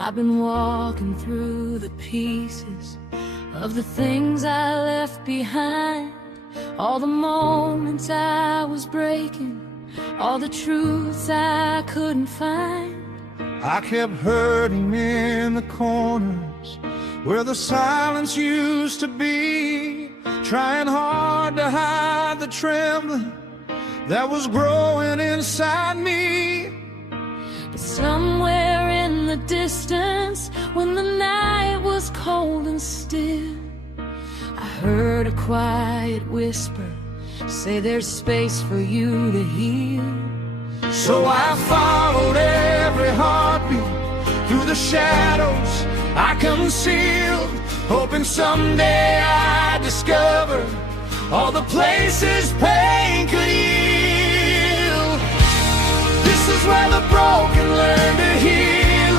I've been walking through the pieces of the things I left behind, all the moments I was breaking, all the truths I couldn't find. I kept hurting in the corners where the silence used to be, trying hard to hide the trembling that was growing inside me. But somewhere in the distance, when the night was cold and still, I heard a quiet whisper say there's space for you to heal. So I followed every heartbeat through the shadows I concealed, hoping someday I'd discover all the places pain could heal. This is where the broken learn to heal,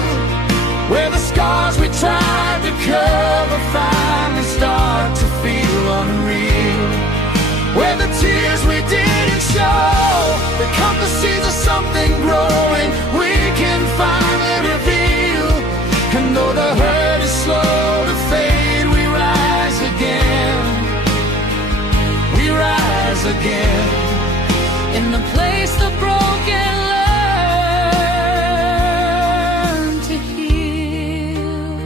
where the scars we tried to cover finally start to feel unreal, where the tears we didn't show become the seeds of something growing we can finally reveal. And though the hurt is slow to fade, we rise again. We rise again. In the place the broken learn to heal.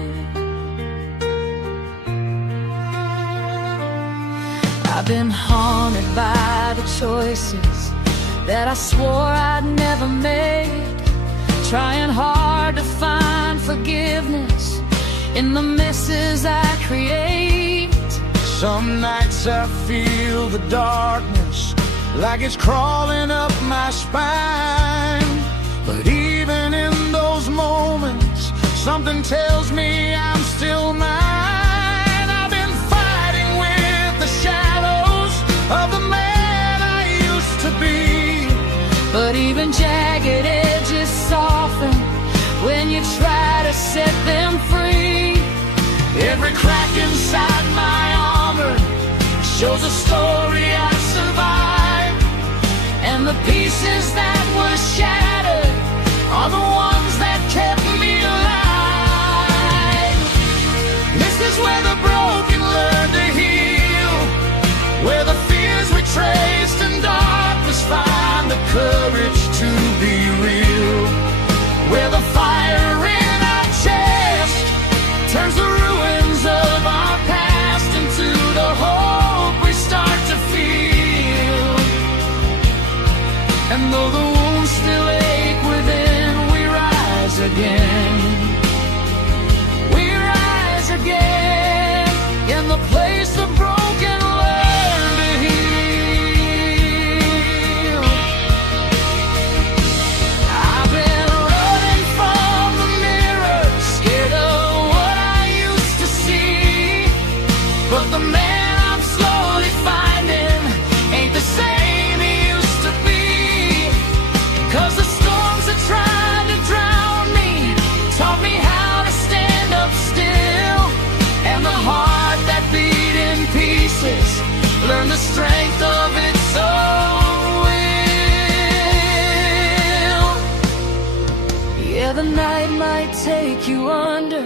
I've been haunted by the choices that I swore I'd never make, trying hard to find forgiveness in the messes I create. Some nights I feel the darkness like it's crawling up my spine, but even in those moments, something tells me I'm still mine. I've been fighting with the shadows of the man I used to be, but even jagged edges soften when you try to set them free. Every crack inside my armor shows a story I survived, and the pieces that were shattered are the ones that kept me alive. This is where the broken learn to heal, where the fears we traced in darkness find the courage to be real, where the fire in our chest turns the ruins of our past into the hope we start to feel. And though the wounds still ache within, we rise again. We rise again in the place the broken learn to heal. I've been running from the mirror, scared of what I used to see, but the man I'm slowly finding ain't the same he used to be. 'Cause the storms that tried to drown me taught me how to stand up still, and the heart that beat in pieces learned the strength of its own will. Yeah, the night might take you under,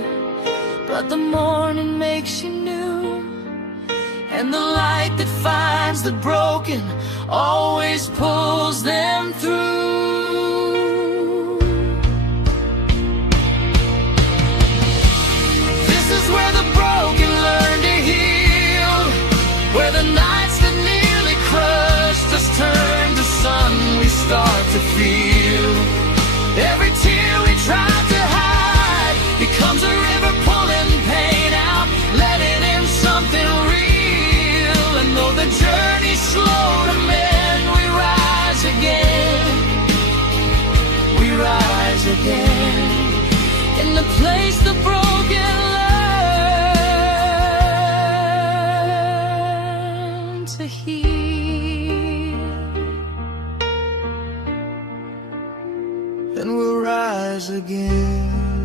but the morning makes you new, and the light that finds the broken always pulls them through. This is where the broken learn to heal, where the nights that nearly crushed us turn to sun we start to feel. Every tear we tried to hide becomes a river pulling pain out, letting in something real. And though the journey's slow to mend, we rise again. We rise again in the place the broken learn to heal. And we'll rise again.